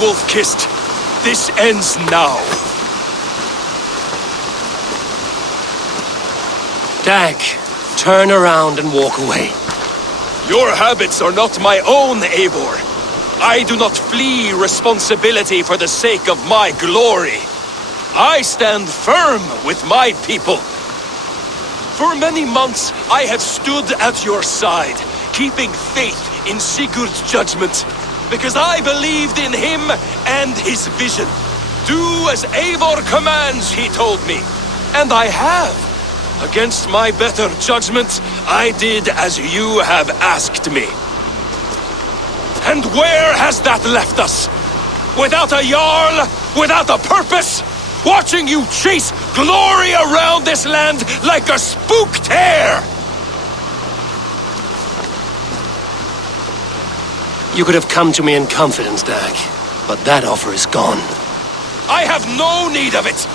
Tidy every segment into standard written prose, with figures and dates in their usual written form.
wolf-kissed. This ends now. Dag, turn around and walk away. Your habits are not my own, Eivor. I do not flee responsibility for the sake of my glory. I stand firm with my people. For many months, I have stood at your side, keeping faith in Sigurd's judgment, because I believed in him and his vision. Do as Eivor commands, he told me. And I have. Against my better judgment, I did as you have asked me. And where has that left us? Without a Jarl? Without a purpose? Watching you chase glory around this land like a spooked hare! You could have come to me in confidence, Dag, but that offer is gone. I have no need of it!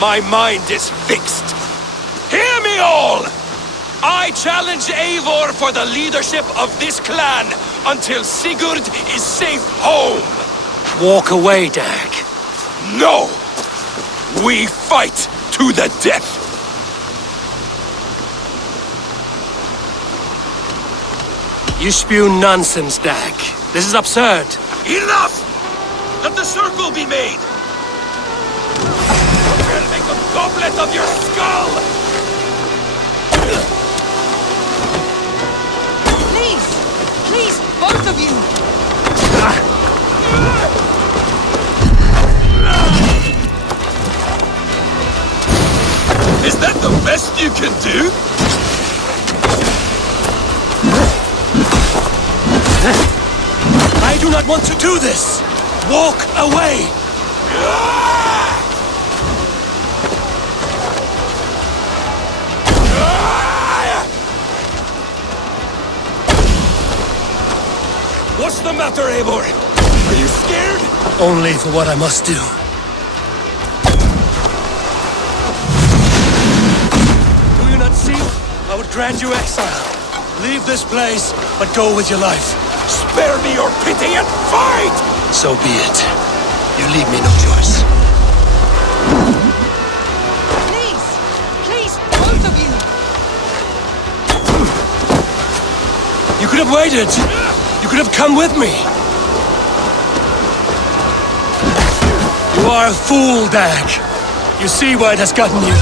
My mind is fixed. Hear me all! I challenge Eivor for the leadership of this clan until Sigurd is safe home! Walk away, Dag. No! We fight to the death! You spew nonsense, Dag. This is absurd. Enough! Let the circle be made! I'll make a goblet of your skull! Please, both of you! Is that the best you can do? I do not want to do this! Walk away! What's the matter, Eivor? Are you scared? Only for what I must do. Do you not see? I would grant you exile. Leave this place, but go with your life. Spare me your pity and fight! So be it. You leave me no choice. Please, both of you! You could have waited. You could have come with me. You are a fool, Dag. You see why it has gotten you.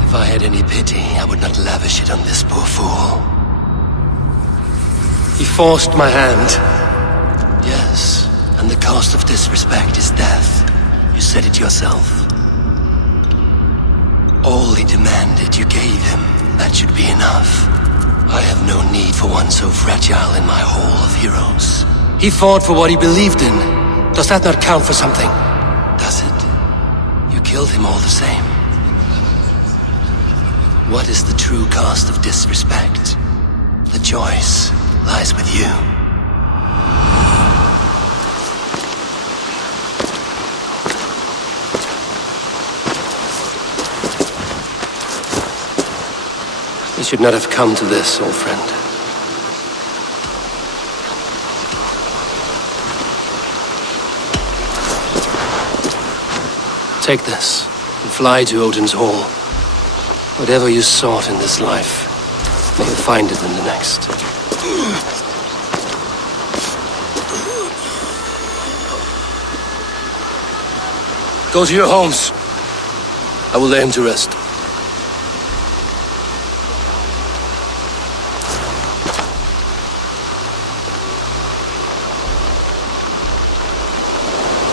If I had any pity, I would not lavish it on this poor fool. He forced my hand. Yes, and the cost of disrespect is death. You said it yourself. All he demanded, you gave him. That should be enough. I have no need for one so fragile in my hall of heroes. He fought for what he believed in. Does that not count for something? Does it? You killed him all the same. What is the true cost of disrespect? The choice lies with you. We should not have come to this, old friend. Take this, and fly to Odin's Hall. Whatever you sought in this life, may you find it in the next. Go to your homes. I will lay him to rest.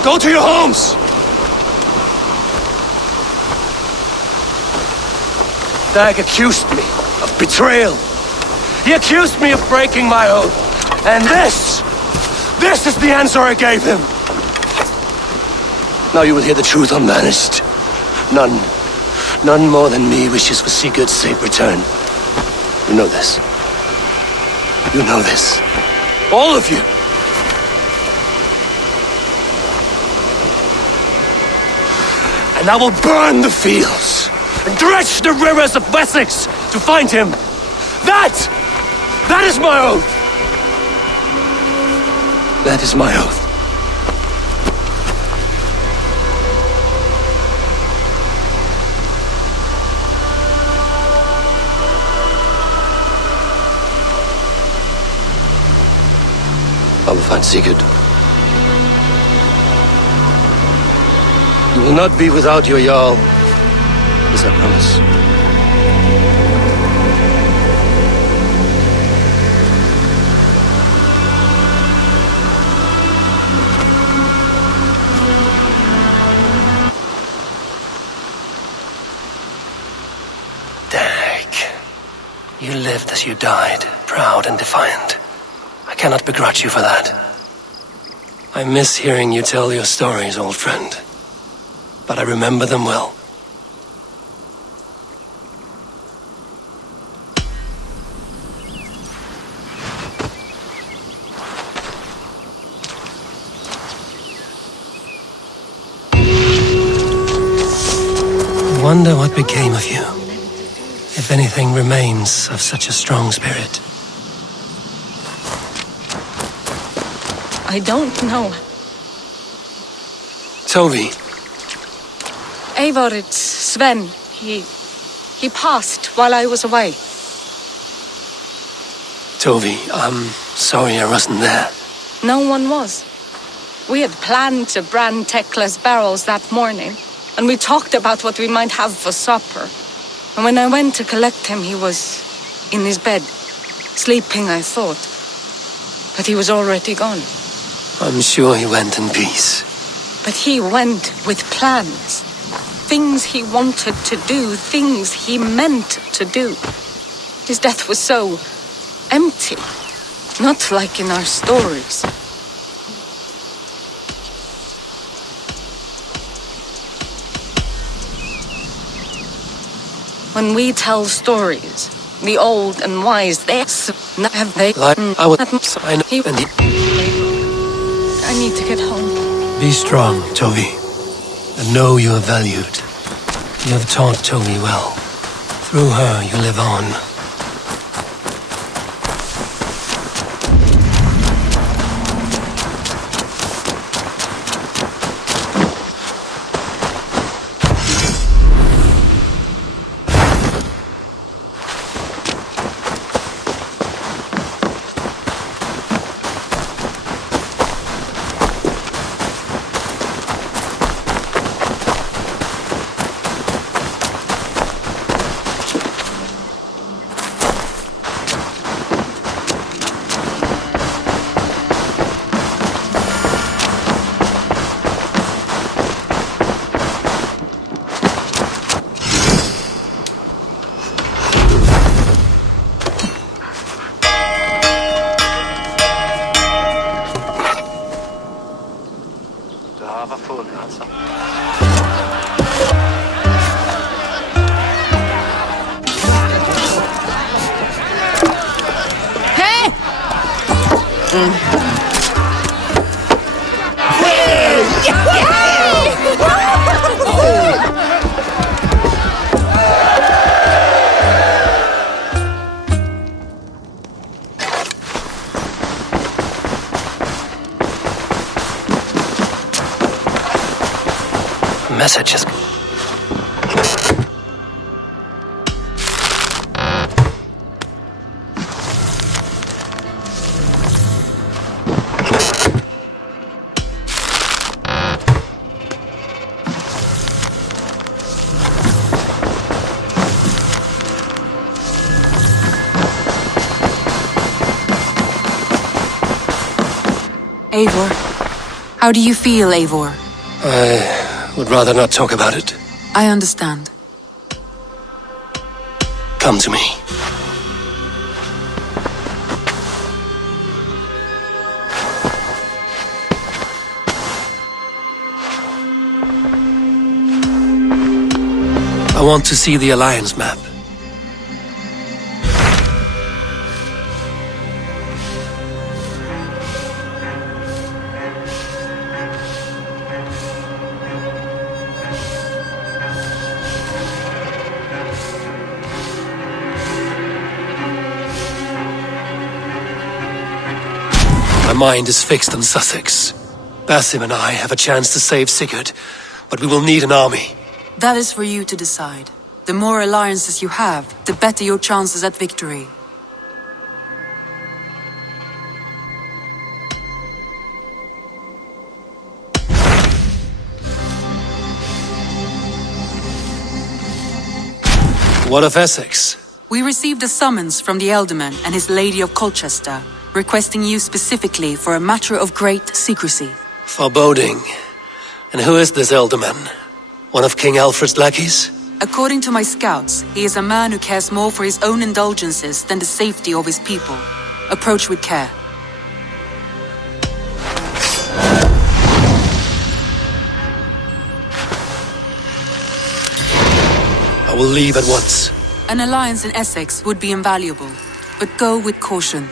Go to your homes! Dag accused me of betrayal. He accused me of breaking my oath. And this is the answer I gave him. Now you will hear the truth unbanished. None more than me wishes for Sigurd's safe return. You know this. You know this. All of you! And I will burn the fields and dredge the rivers of Wessex to find him. That is my oath. That is my oath. I will find Sigurd. You will not be without your Jarl. This I promise. Dag. You lived as you died, proud and defiant. I cannot begrudge you for that. I miss hearing you tell your stories, old friend. But I remember them well. I wonder what became of you, if anything remains of such a strong spirit. I don't know. Toby. Eivor, it's Sven. He passed while I was away. Toby, I'm sorry I wasn't there. No one was. We had planned to brand Tekla's barrels that morning, and we talked about what we might have for supper. And when I went to collect him, he was in his bed, sleeping, I thought. But he was already gone. I'm sure he went in peace. But he went with plans. Things he wanted to do, things he meant to do. His death was so empty, not like in our stories. When we tell stories, the old and wise, they have they. Like I would sign and he... I need to get home. Be strong, Toby, and know you are valued. You have taught Toby well. Through her, you live on. Messages. Eivor. How do you feel, Eivor? I would rather not talk about it. I understand. Come to me. want to see the Alliance map. My mind is fixed on Sussex. Basim and I have a chance to save Sigurd, but we will need an army. That is for you to decide. The more alliances you have, the better your chances at victory. What of Essex? We received a summons from the Ealdorman and his Lady of Colchester, requesting you specifically for a matter of great secrecy. Foreboding. And who is this Ealdorman? One of King Aelfred's lackeys? According to my scouts, he is a man who cares more for his own indulgences than the safety of his people. Approach with care. I will leave at once. An alliance in Essex would be invaluable, but go with caution.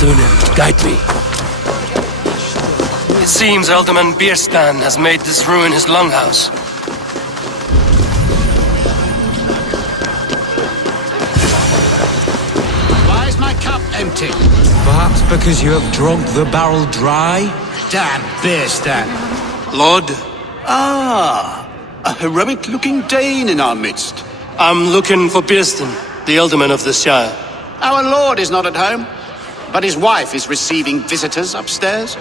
Thunen, guide me. It seems Alderman Bierstan has made this ruin his longhouse. Why is my cup empty? Perhaps because you have drunk the barrel dry? Damn Bierstan. Lord, Ah, a heroic-looking Dane in our midst. I'm looking for Bierstan, the Alderman of this shire. Our lord is not at home, but his wife is receiving visitors upstairs,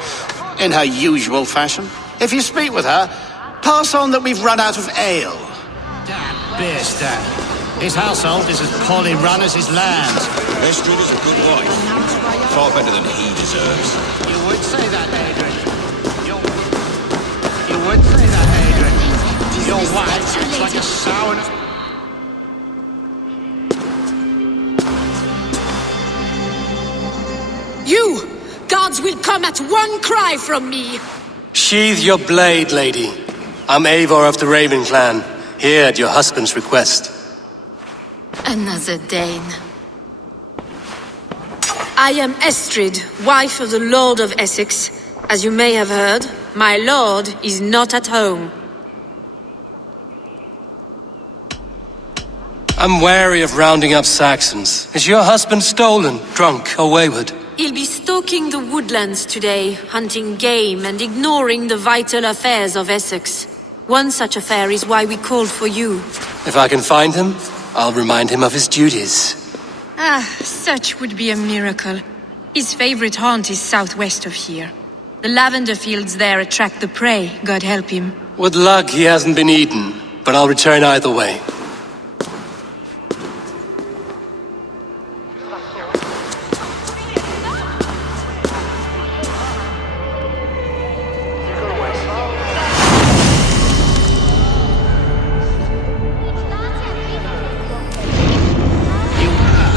in her usual fashion. If you speak with her, pass on that we've run out of ale. Damn Bierstan. His household is as poorly run as his lands. Estrid is a good wife. Far better than he deserves. You would say that, Adrian. You would say that, Adrian. Your wife acts like a sour... You! Gods will come at one cry from me! Sheathe your blade, lady. I'm Eivor of the Raven clan, here at your husband's request. Another Dane. I am Estrid, wife of the Lord of Essex. As you may have heard, my lord is not at home. I'm wary of rounding up Saxons. Is your husband stolen, drunk, or wayward? He'll be stalking the woodlands today, hunting game and ignoring the vital affairs of Essex. One such affair is why we called for you. If I can find him, I'll remind him of his duties. Such would be a miracle. His favorite haunt is southwest of here. The lavender fields there attract the prey, God help him. With luck, he hasn't been eaten, but I'll return either way.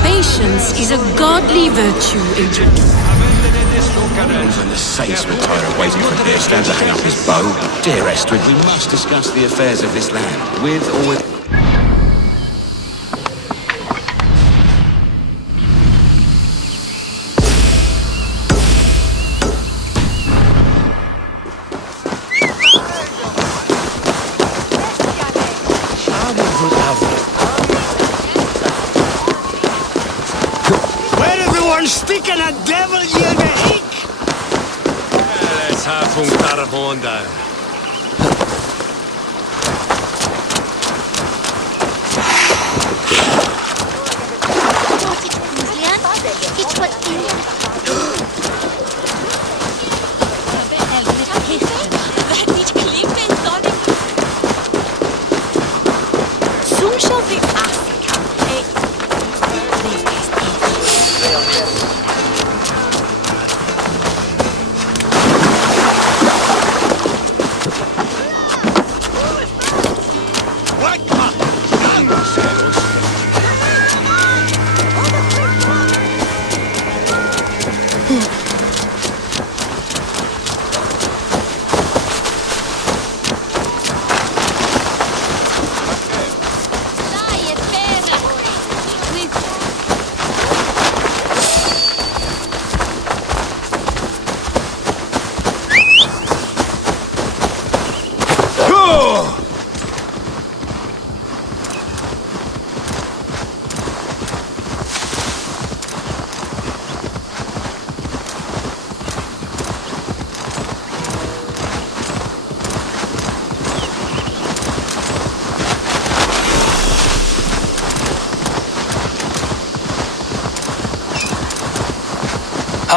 Patience is a godly virtue, Adrian. Even the saints were tired of waiting for Bierstan to hang up his bow. Dear Estrid, we must discuss the affairs of this land, with or with... Where everyone sticking a devil you the hick? Let's have him caravan down.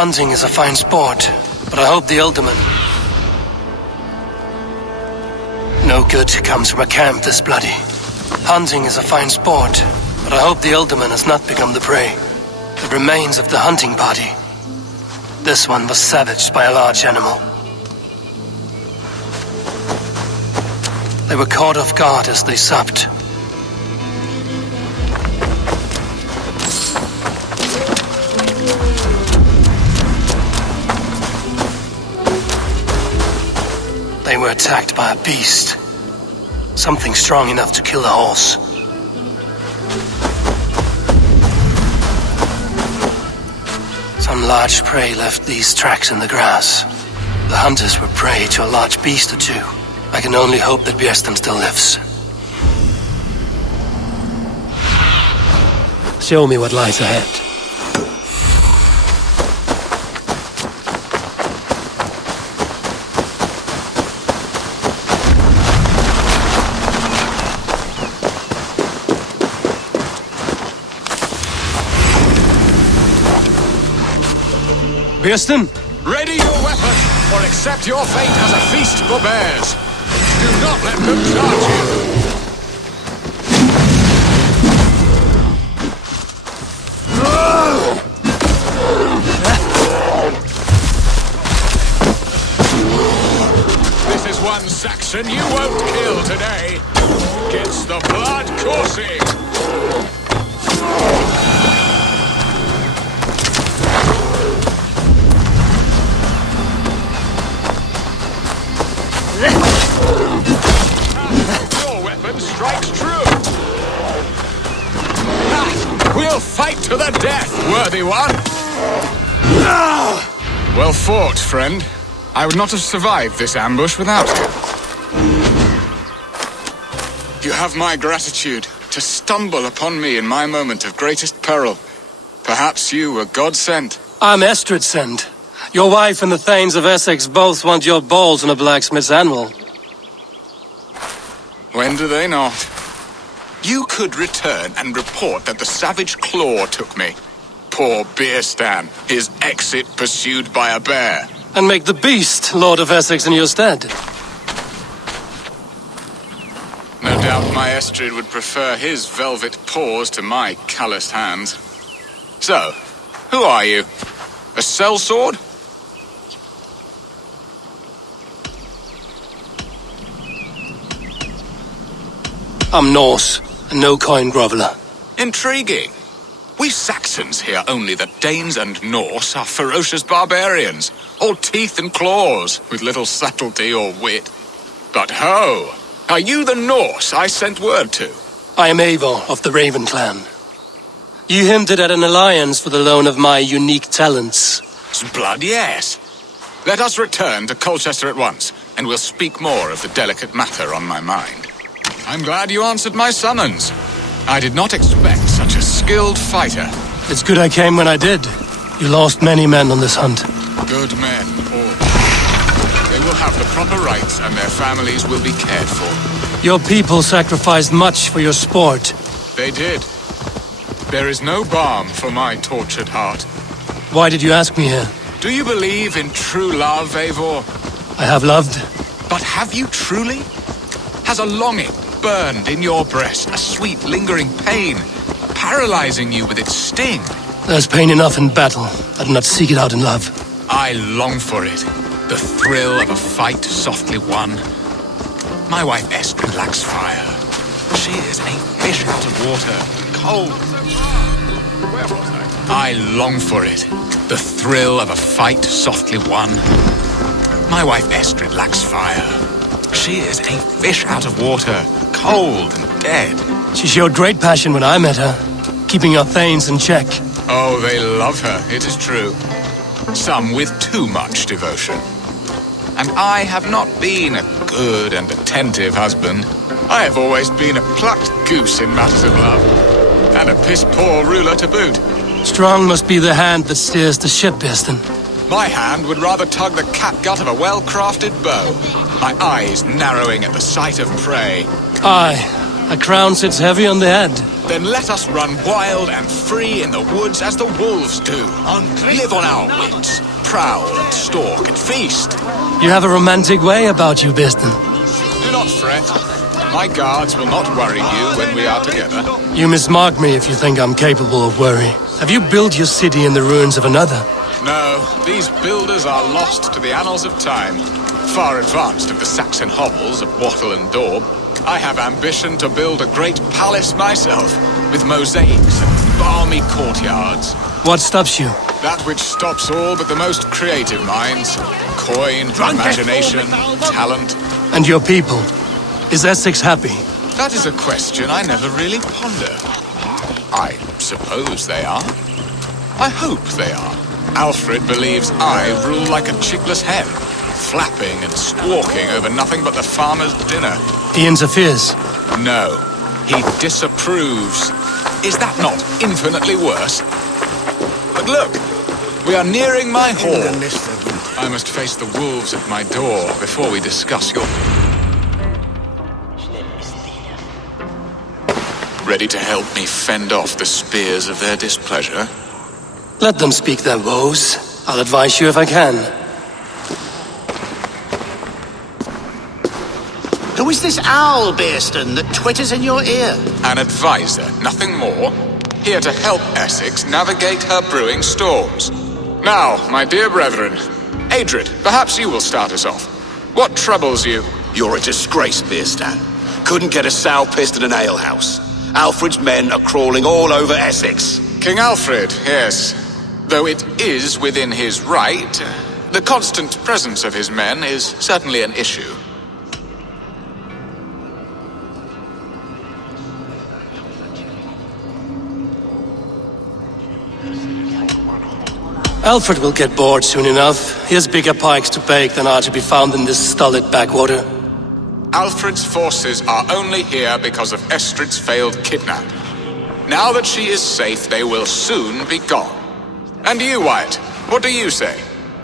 Hunting is a fine sport, but I hope the Alderman... No good comes from a camp this bloody. Hunting is a fine sport, but I hope the Alderman has not become the prey. The remains of the hunting party. This one was savaged by a large animal. They were caught off guard as they supped. They were attacked by a beast. Something strong enough to kill a horse. Some large prey left these tracks in the grass. The hunters were prey to a large beast or two. I can only hope that Bjersten still lives. Show me what lies ahead. Bjersten? Ready your weapon, or accept your fate as a feast for bears. Do not let them charge you. This is one Saxon you won't kill today. Gets the blood coursing. Your weapon strikes true. We'll fight to the death, worthy one. Well fought, friend. I would not have survived this ambush without you. You have my gratitude to stumble upon me in my moment of greatest peril. Perhaps you were God-sent. I'm Estrid sent. Your wife and the Thanes of Essex both want your balls on a blacksmith's anvil. When do they not? You could return and report that the savage Claw took me. Poor Bjersten, his exit pursued by a bear. And make the beast Lord of Essex in your stead. No doubt my Estrid would prefer his velvet paws to my calloused hands. So, who are you? A sellsword? I'm Norse, and no coin groveler. Intriguing. We Saxons hear only that Danes and Norse are ferocious barbarians, all teeth and claws, with little subtlety or wit. But ho! Are you the Norse I sent word to? I am Eivor of the Raven clan. You hinted at an alliance for the loan of my unique talents. Blood, yes. Let us return to Colchester at once, and we'll speak more of the delicate matter on my mind. I'm glad you answered my summons. I did not expect such a skilled fighter. It's good I came when I did. You lost many men on this hunt. Good men, all. They will have the proper rights, and their families will be cared for. Your people sacrificed much for your sport. They did. There is no balm for my tortured heart. Why did you ask me here? Do you believe in true love, Eivor? I have loved. But have you truly? Has a longing burned in your breast, a sweet, lingering pain, paralyzing you with its sting? There's pain enough in battle. I do not seek it out in love. I long for it. The thrill of a fight softly won. My wife Estrid lacks fire. She is a fish out of water, cold. Where was I long for it. The thrill of a fight softly won. My wife Estrid lacks fire. She is a fish out of water, cold and dead. She showed great passion when I met her, keeping our Thanes in check. Oh, they love her, it is true. Some with too much devotion. And I have not been a good and attentive husband. I have always been a plucked goose in matters of love. And a piss-poor ruler to boot. Strong must be the hand that steers the ship, Bjersten. My hand would rather tug the catgut of a well-crafted bow. My eyes narrowing at the sight of prey. Aye, a crown sits heavy on the head. Then let us run wild and free in the woods as the wolves do. Live on our wits. Prowl and stalk and feast. You have a romantic way about you, Bjersten. Do not fret. My guards will not worry you when we are together. You mismark me if you think I'm capable of worry. Have you built your city in the ruins of another? No, these builders are lost to the annals of time. Far advanced of the Saxon hovels of Wattle and Daub. I have ambition to build a great palace myself, with mosaics and balmy courtyards. What stops you? That which stops all but the most creative minds. Coin, imagination, talent. And your people? Is Essex happy? That is a question I never really ponder. I suppose they are. I hope they are. Alfred believes I rule like a chickless hen, flapping and squawking over nothing but the farmer's dinner. He interferes. No, he disapproves. Is that not infinitely worse? But look, we are nearing my hall. I must face the wolves at my door before we discuss your... Ready to help me fend off the spears of their displeasure? Let them speak their woes. I'll advise you if I can. Who is this owl, Bearston, that twitters in your ear? An advisor, nothing more. Here to help Essex navigate her brewing storms. Now, my dear brethren, Adred, perhaps you will start us off. What troubles you? You're a disgrace, Bearstan. Couldn't get a sow pissed in an alehouse. Alfred's men are crawling all over Essex. King Aelfred, yes. Though it is within his right, the constant presence of his men is certainly an issue. Alfred will get bored soon enough. He has bigger pikes to bake than are to be found in this stolid backwater. Alfred's forces are only here because of Estrid's failed kidnap. Now that she is safe, they will soon be gone. And you, Wyatt, what do you say?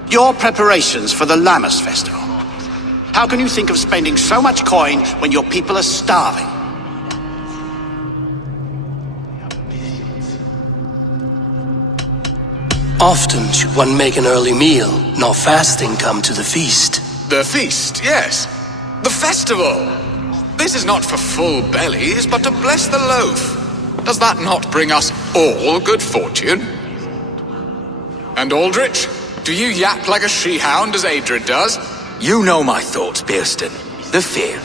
Your preparations for the Lammas Festival. How can you think of spending so much coin when your people are starving? Often should one make an early meal, nor fasting come to the feast. The feast, yes. The festival! This is not for full bellies, but to bless the loaf. Does that not bring us all good fortune? And Aldrich, do you yap like a she-hound as Adred does? You know my thoughts, Bearston. The field.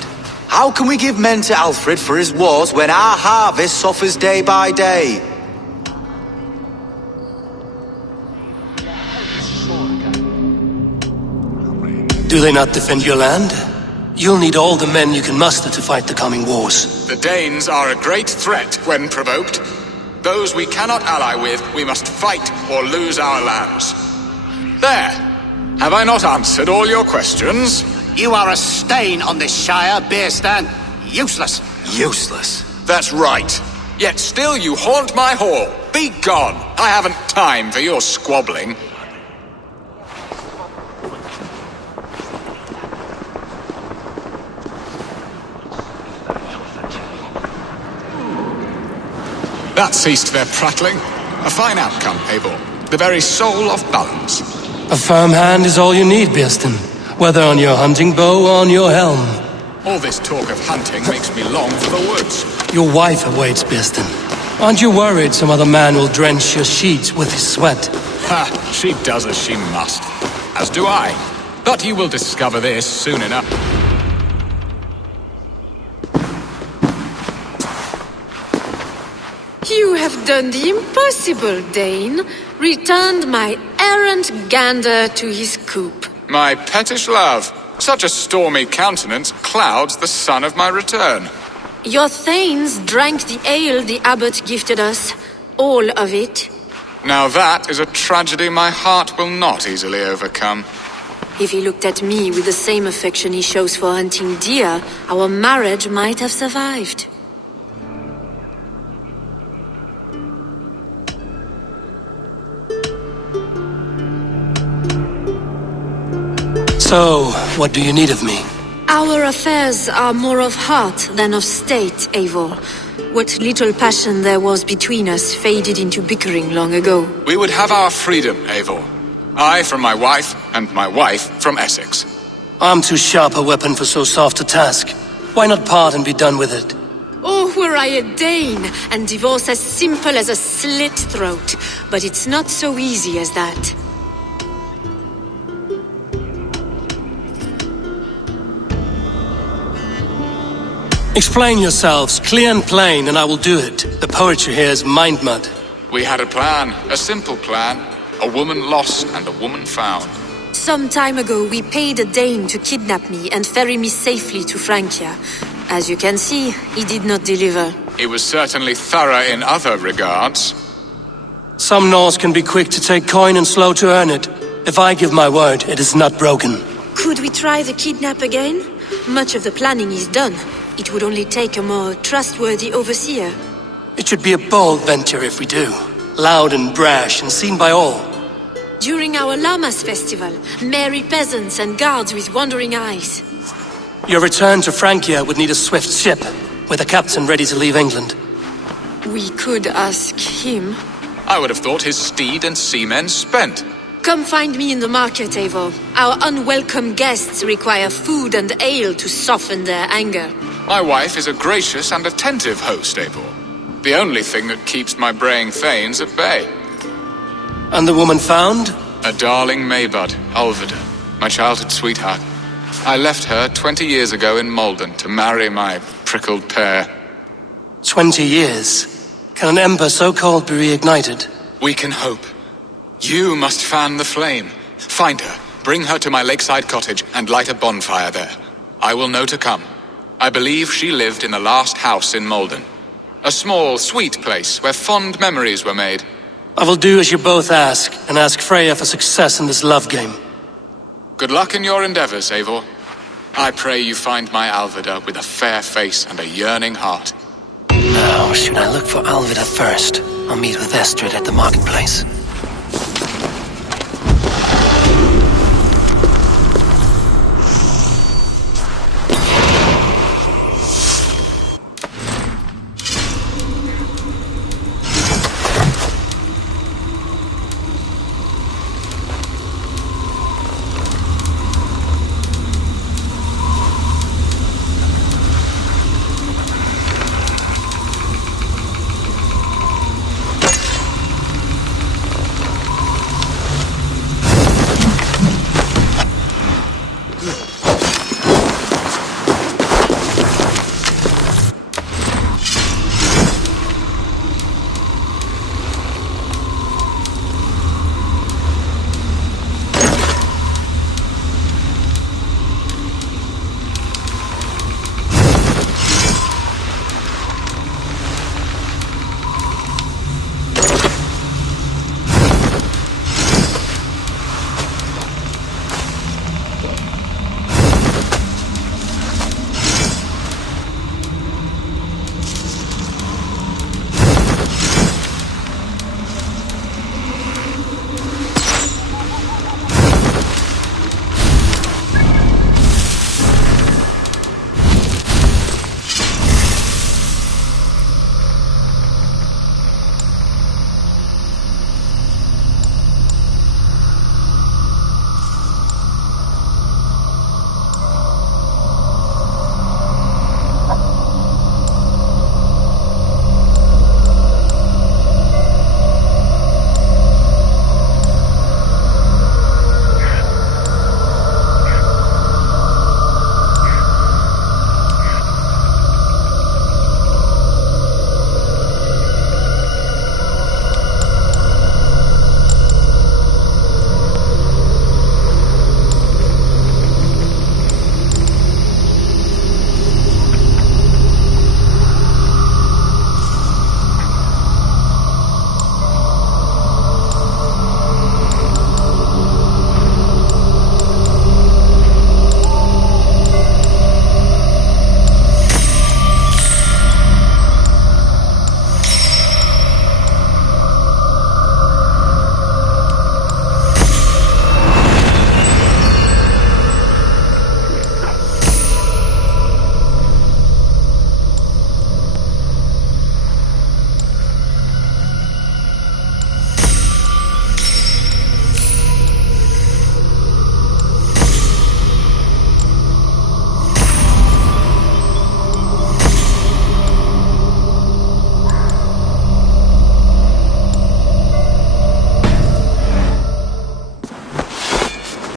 How can we give men to Alfred for his wars when our harvest suffers day by day? Do they not defend your land? You'll need all the men you can muster to fight the coming wars. The Danes are a great threat when provoked. Those we cannot ally with, we must fight or lose our lands. There! Have I not answered all your questions? You are a stain on this shire, Bearstan. Useless. Useless? That's right. Yet still you haunt my hall. Be gone! I haven't time for your squabbling. That ceased their prattling. A fine outcome, Eivor. The very soul of balance. A firm hand is all you need, Bearston. Whether on your hunting bow or on your helm. All this talk of hunting makes me long for the woods. Your wife awaits, Bearston. Aren't you worried some other man will drench your sheets with his sweat? Ha! She does as she must. As do I. But you will discover this soon enough. You have done the impossible, Dane. Returned my errant gander to his coop. My pettish love. Such a stormy countenance clouds the sun of my return. Your thanes drank the ale the abbot gifted us. All of it. Now that is a tragedy my heart will not easily overcome. If he looked at me with the same affection he shows for hunting deer, our marriage might have survived. So, what do you need of me? Our affairs are more of heart than of state, Eivor. What little passion there was between us faded into bickering long ago. We would have our freedom, Eivor. I from my wife, and my wife from Essex. I'm too sharp a weapon for so soft a task. Why not part and be done with it? Oh, were I a Dane, and divorce as simple as a slit throat. But it's not so easy as that. Explain yourselves, clear and plain, and I will do it. The poetry here is mind mud. We had a plan, a simple plan. A woman lost and a woman found. Some time ago, we paid a Dane to kidnap me and ferry me safely to Francia. As you can see, he did not deliver. He was certainly thorough in other regards. Some Norse can be quick to take coin and slow to earn it. If I give my word, it is not broken. Could we try the kidnap again? Much of the planning is done. It would only take a more trustworthy overseer. It should be a bold venture if we do. Loud and brash and seen by all. During our Llamas festival, merry peasants and guards with wandering eyes. Your return to Francia would need a swift ship, with a captain ready to leave England. We could ask him. I would have thought his steed and seamen spent. Come find me in the market, Eivor. Our unwelcome guests require food and ale to soften their anger. My wife is a gracious and attentive host, Eivor. The only thing that keeps my braying thanes at bay. And the woman found? A darling Maybud, Ulvida, my childhood sweetheart. I left her 20 years ago in Malden to marry my prickled pear. 20 years? Can an ember so cold be reignited? We can hope. You must fan the flame. Find her, bring her to my lakeside cottage, and light a bonfire there. I will know to come. I believe she lived in the last house in Malden. A small, sweet place where fond memories were made. I will do as you both ask, and ask Freya for success in this love game. Good luck in your endeavors, Eivor. I pray you find my Alvida with a fair face and a yearning heart. Now, should I look for Alvida first, or meet with Estrid at the marketplace?